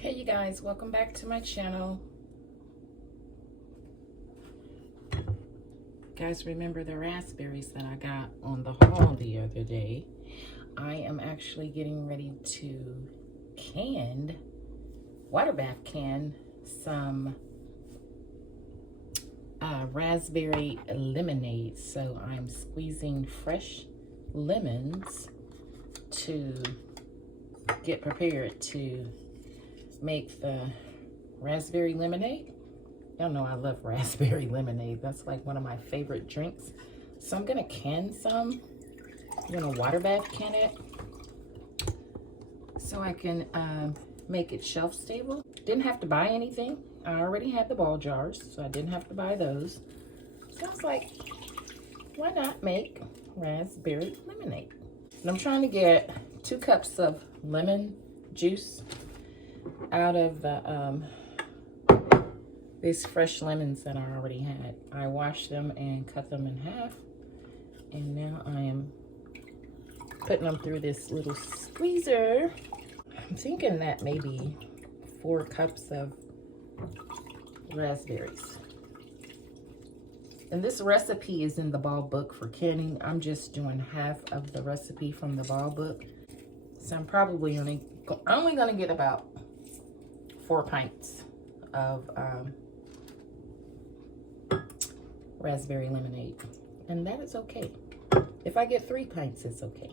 Hey you guys, welcome back to my channel. Guys, remember the raspberries that I got on the haul the other day? I am actually getting ready to water bath can some raspberry lemonade. So I'm squeezing fresh lemons to get prepared to make the raspberry lemonade. Y'all know I love raspberry lemonade. That's like one of my favorite drinks. So I'm gonna can some. I'm gonna water bath can it so I can make it shelf stable. Didn't have to buy anything. I already had the ball jars, so I didn't have to buy those. So I was like, why not make raspberry lemonade? And I'm trying to get 2 cups of lemon juice out of the these fresh lemons that I already had. I washed them and cut them in half, and now I am putting them through this little squeezer. I'm thinking that maybe 4 cups of raspberries. And this recipe is in the Ball book for canning. I'm just doing half of the recipe from the Ball book, so I'm probably only gonna get about 4 pints of raspberry lemonade, and that is okay. If I get 3 pints, it's okay,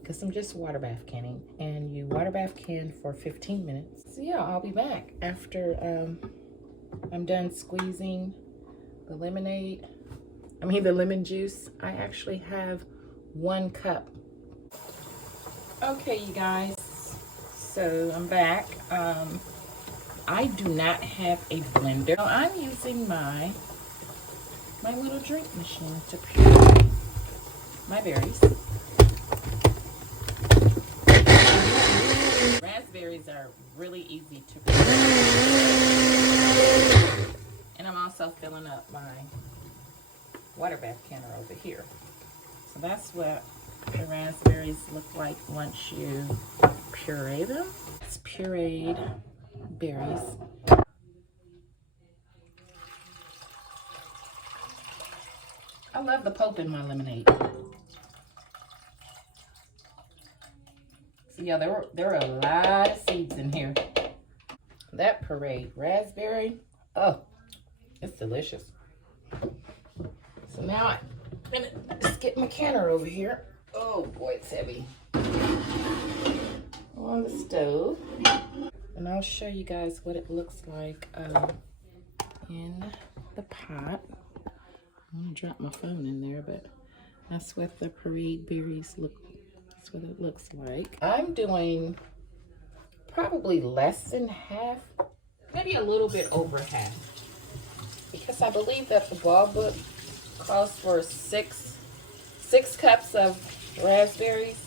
because I'm just water bath canning, and you water bath can for 15 minutes. So yeah, I'll be back after I'm done squeezing the the lemon juice. I actually have 1 cup. Okay, you guys, so I'm back. I do not have a blender. So I'm using my little drink machine to puree my berries. Raspberries are really easy to puree. And I'm also filling up my water bath canner over here. So that's what the raspberries look like once you puree them. It's pureed berries. I love the pulp in my lemonade. So yeah, there are a lot of seeds in here. That pureed raspberry, oh, it's delicious. So now I'm gonna just get my canner over here. Oh boy, it's heavy. On the stove. And I'll show you guys what it looks like in the pot. I'm gonna drop my phone in there, but that's what the pureed berries look. That's what it looks like. I'm doing probably less than half, maybe a little bit over half, because I believe that the Ball book calls for six cups of raspberries.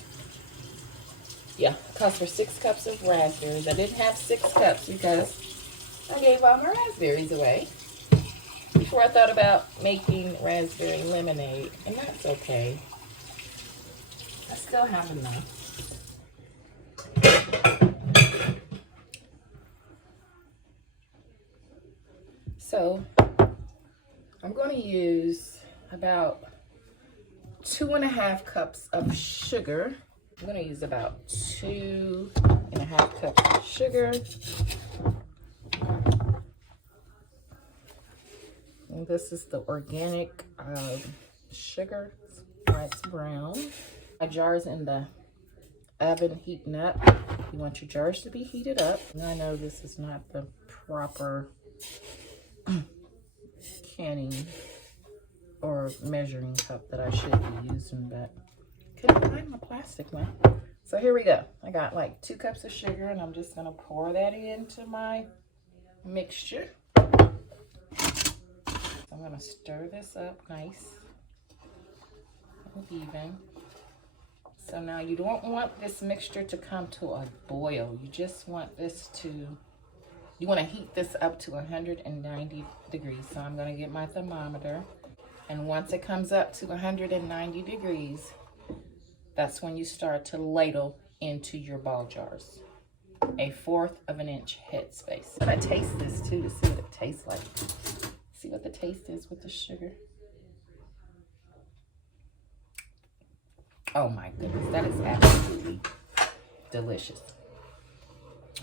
Yeah, it calls for 6 cups of raspberries. I didn't have 6 cups because I gave all my raspberries away before I thought about making raspberry lemonade, and that's okay. I still have enough. So I'm going to use about 2.5 cups of sugar. I'm going to use about 2.5 cups of sugar. And this is the organic sugar. It's brown. My jar's in the oven heating up. You want your jars to be heated up. And I know this is not the proper canning or measuring cup that I should be using, but couldn't find my plastic one. So here we go. I got like 2 cups of sugar, and I'm just gonna pour that into my mixture. I'm gonna stir this up nice and even. So now you don't want this mixture to come to a boil. You just want this you want to heat this up to 190 degrees. So I'm gonna get my thermometer, and once it comes up to 190 degrees, that's when you start to ladle into your ball jars. 1/4 of an inch headspace. But I taste this too to see what it tastes like. See what the taste is with the sugar. Oh my goodness, that is absolutely delicious.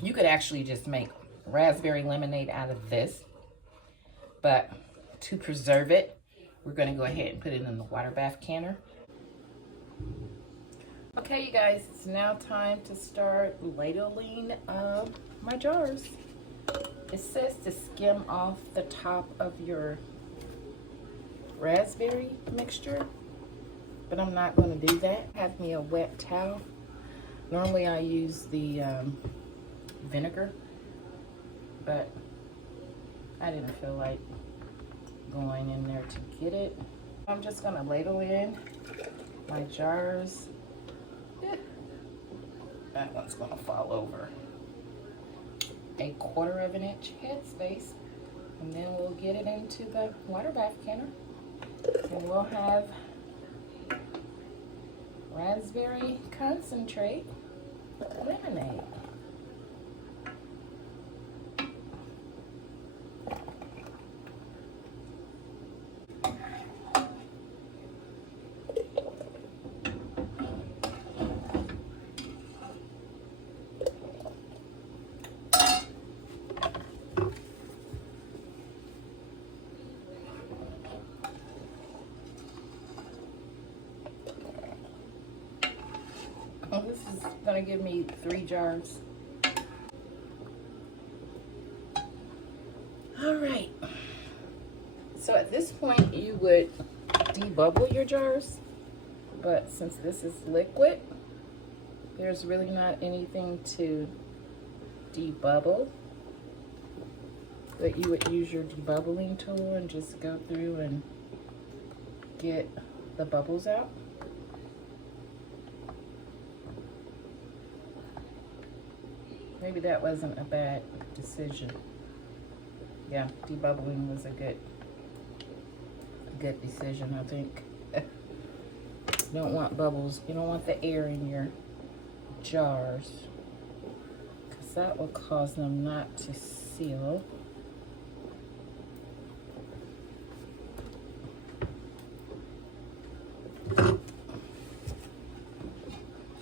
You could actually just make raspberry lemonade out of this, but to preserve it, we're going to go ahead and put it in the water bath canner. Okay, you guys, it's now time to start ladling my jars. It says to skim off the top of your raspberry mixture, but I'm not going to do that. Have me a wet towel. Normally I use the vinegar, but I didn't feel like going in there to get it. I'm just going to ladle in my jars. That one's going to fall over. 1/4 of an inch headspace, and then we'll get it into the water bath canner, and we'll have raspberry concentrate lemonade. Oh, this is gonna give me 3 jars. All right. So at this point, you would debubble your jars, but since this is liquid, there's really not anything to debubble. But you would use your debubbling tool and just go through and get the bubbles out. Maybe that wasn't a bad decision. Yeah, debubbling was a good decision, I think. You don't want bubbles. You don't want the air in your jars, because that will cause them not to seal.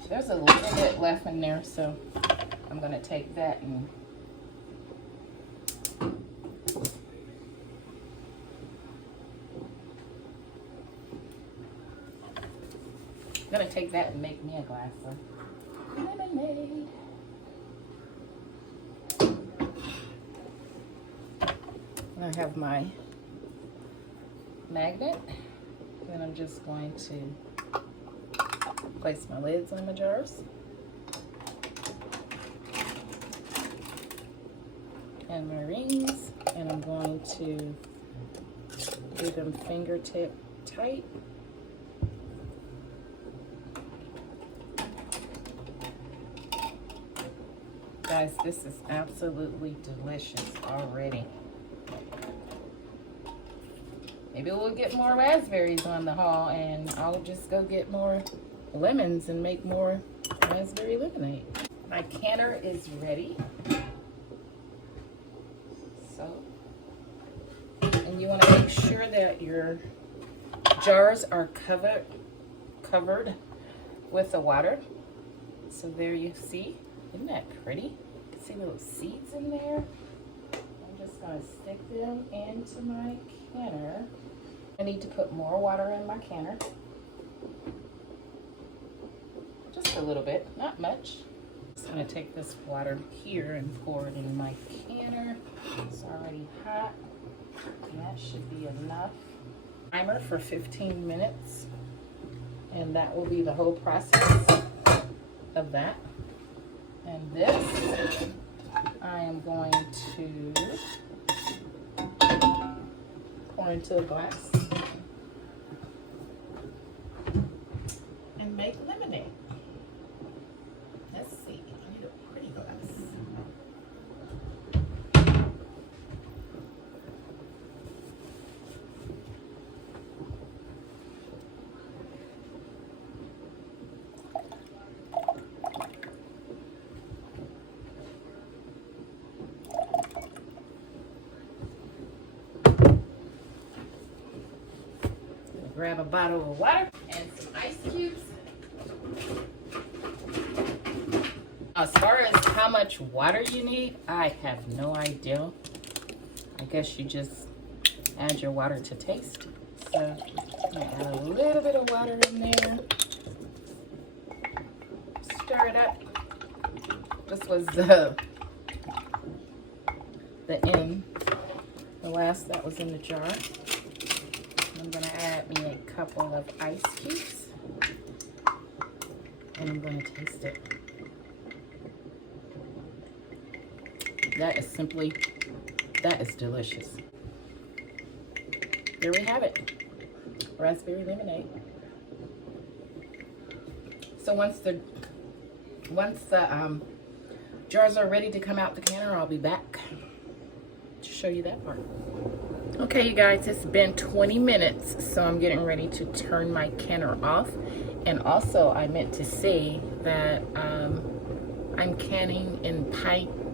There's a little bit left in there, so I'm going to take that and make me a glass of lemonade. I have my magnet, and I'm just going to place my lids on my jars. And my rings, and I'm going to do them fingertip tight. Guys, this is absolutely delicious already. Maybe we'll get more raspberries on the haul, and I'll just go get more lemons and make more raspberry lemonade. My canner is ready. And you want to make sure that your jars are covered with the water. So there you see. Isn't that pretty? You can see little seeds in there. I'm just going to stick them into my canner. I need to put more water in my canner. Just a little bit, not much. I'm just going to take this water here and pour it in my canner. It's already hot. And that should be enough. Timer for 15 minutes. And that will be the whole process of that. And this, I am going to pour into a glass and make lemonade. Let's see, I need a pretty glass. grab a bottle of water and some ice cubes. As far as how much water you need, I have no idea. I guess you just add your water to taste. So I'm gonna add a little bit of water in there. Stir it up. This was the last that was in the jar. I'm gonna add me a couple of ice cubes, and I'm gonna taste it. That is delicious. There we have it, raspberry lemonade. So once the jars are ready to come out the canner, I'll be back to show you that part. Okay, you guys, it's been 20 minutes, so I'm getting ready to turn my canner off. And also, I meant to say that I'm canning in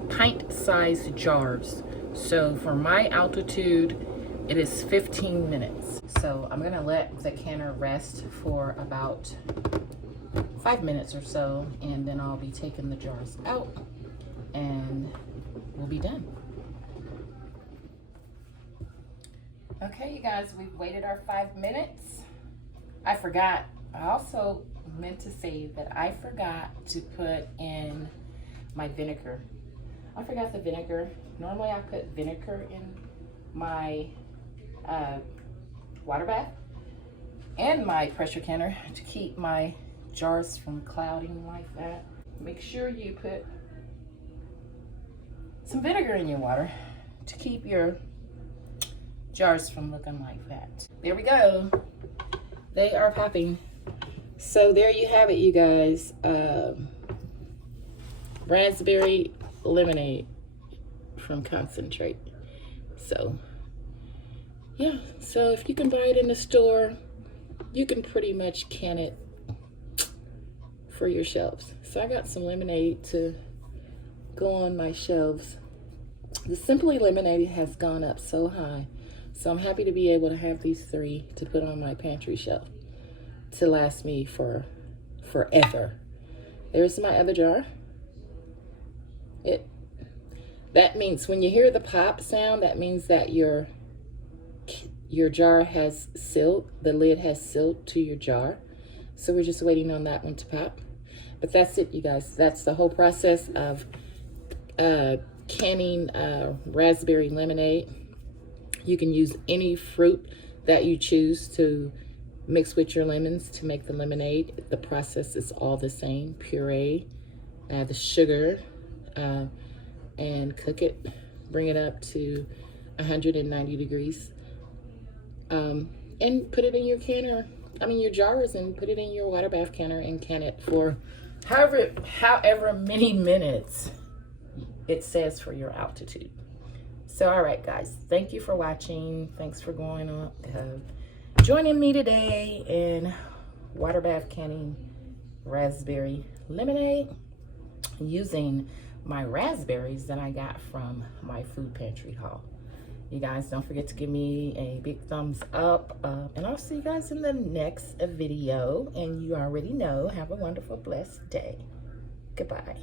pint-sized jars. So for my altitude, it is 15 minutes. So I'm gonna let the canner rest for about 5 minutes or so, and then I'll be taking the jars out and we'll be done. Okay, you guys, we've waited our 5 minutes. I also meant to say that I forgot to put in my vinegar. I forgot the vinegar. Normally I put vinegar in my water bath and my pressure canner to keep my jars from clouding like that. Make sure you put some vinegar in your water to keep your jars from looking like that. There we go. They are popping. So there you have it, you guys. Raspberry lemonade from concentrate. So yeah, so if you can buy it in the store, you can pretty much can it for your shelves. So I got some lemonade to go on my shelves. The Simply Lemonade has gone up so high, so I'm happy to be able to have these 3 to put on my pantry shelf to last me for forever. There's my other jar. That means when you hear the pop sound, that means that your jar has sealed, the lid has sealed to your jar. So we're just waiting on that one to pop. But that's it, you guys. That's the whole process of canning raspberry lemonade. You can use any fruit that you choose to mix with your lemons to make the lemonade. The process is all the same. Puree, add the sugar, and cook it. Bring it up to 190 degrees. And put it in your canner. Your jars, and put it in your water bath canner and can it for however many minutes it says for your altitude. So, all right, guys, thank you for watching. Thanks for joining me today in water bath canning raspberry lemonade using my raspberries that I got from my food pantry haul. You guys, don't forget to give me a big thumbs up, and I'll see you guys in the next video. And you already know, have a wonderful, blessed day. Goodbye.